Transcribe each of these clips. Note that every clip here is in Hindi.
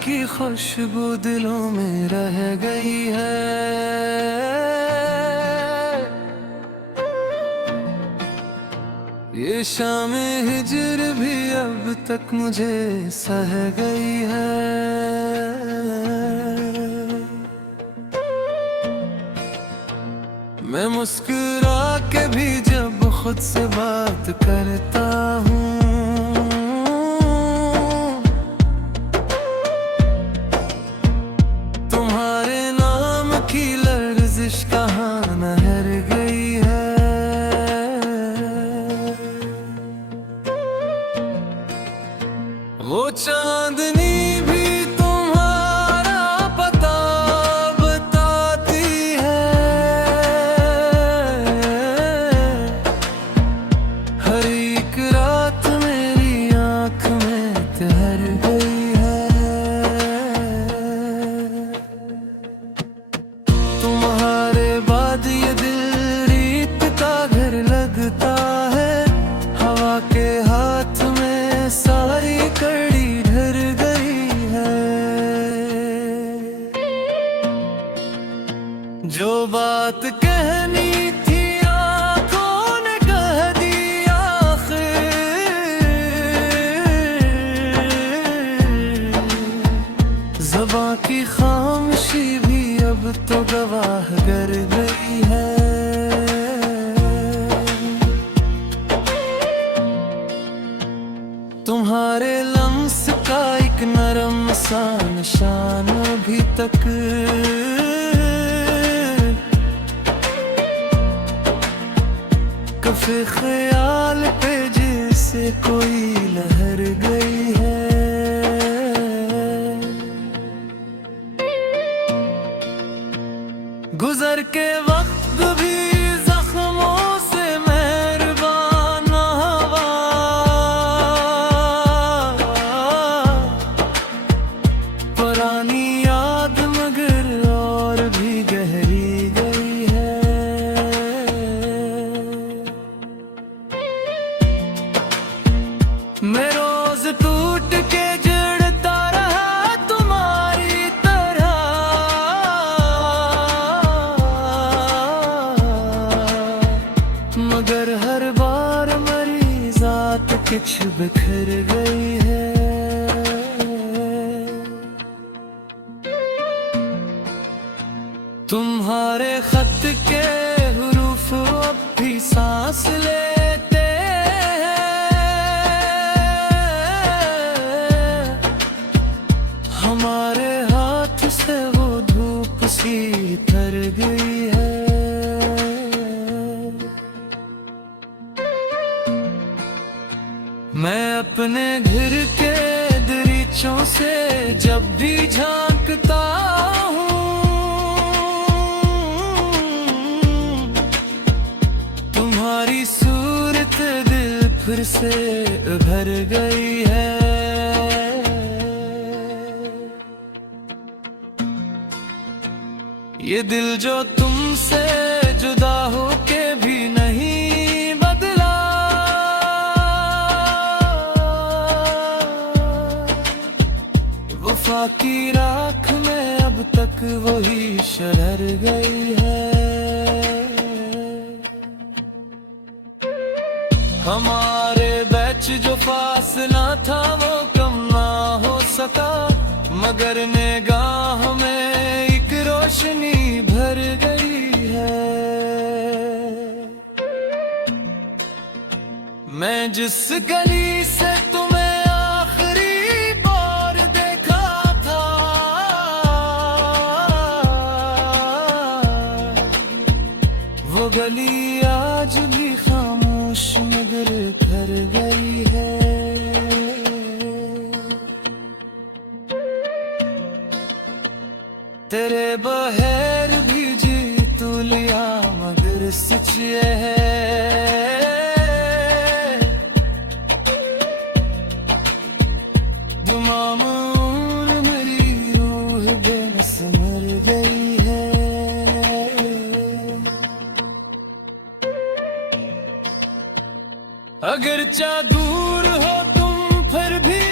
की खुशबू दिलों में रह गई है। ये शाम हिजर भी अब तक मुझे सह गई है। मैं मुस्कुरा के भी जब खुद से बात करता हूँ, तुम्हारे नाम की लर्जिश कहाँ नहर गई है। वो चांदनी भी तुम्हारा पता बताती है। हर एक रात मेरी आँख में तैर गई है। तुम्हारे बाद ये दिल रीत का घर लगता है। हवा के हाथ में सारी कड़ी ढर गई है। जो बात कहनी थी आंखों ने कह दी आखिर। ज़बां की खामोशी भी अब तो गवाह कर गई है। तुम्हारे लम्स का एक नरम सा निशान अभी तक कफ़े ख्याल पे जैसे कोई लहर गई है। गुजर के वक्त भी जख्मों से मेहरबान हवा। पुरानी याद मगर और भी गहरी गई है। मैं रोज टूट के जड़ता रहा तुम्हारी तरह। मगर हर बार मेरी जात कुछ बिखर गई है। तुम्हारे खत के हुरूफ अब भी सांस लेते हैं। हमारे हाथ से वो धूप सी तर गई है। मैं अपने घर के दरीचों से जब भी झांकता हूँ, तुम्हारी सूरत दिल फिर से भर गई है। ये दिल जो तुमसे जुदा होके भी नहीं बदला। वफा की राख में अब तक वही शरर गई है। हमारे बीच जो फासला था वो कम ना हो सका। मगर निगाह में एक रोशनी भर गई है। मैं जिस गली से तुम्हें आखिरी बार देखा था, वो गली आज भी खामोश मगर भर गई है। तेरे बहर भी जी तू लिया मगर सच ये है। दुमामूर मेरी रूह बेबस मर गई है। अगर चा दूर हो तुम फिर भी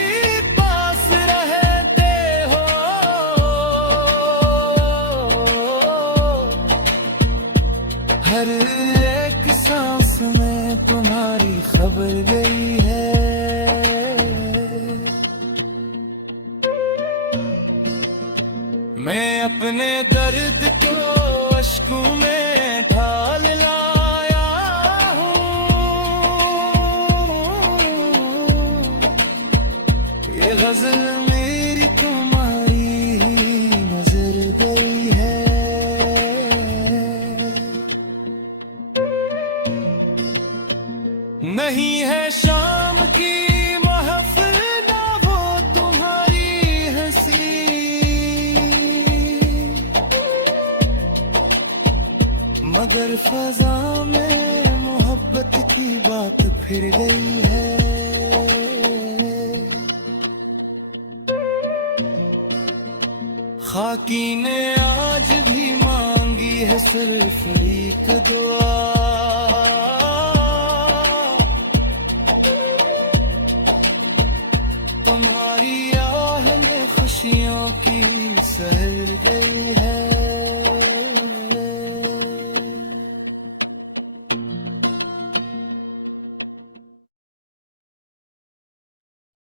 पास रहते हो। मैं अपने दर्द को अश्कों में ढाल लाया हूँ। ये गजल मेरी तुम्हारी ही नजर गई है। नहीं है शाम की महफिल ना वो तुम्हारी हंसी, मगर फजा में मोहब्बत की बात फिर गई है। खाकी ने आज भी मांगी है सिर्फ एक दुआ, तुम्हारी आह में खुशियों की सहर गई है।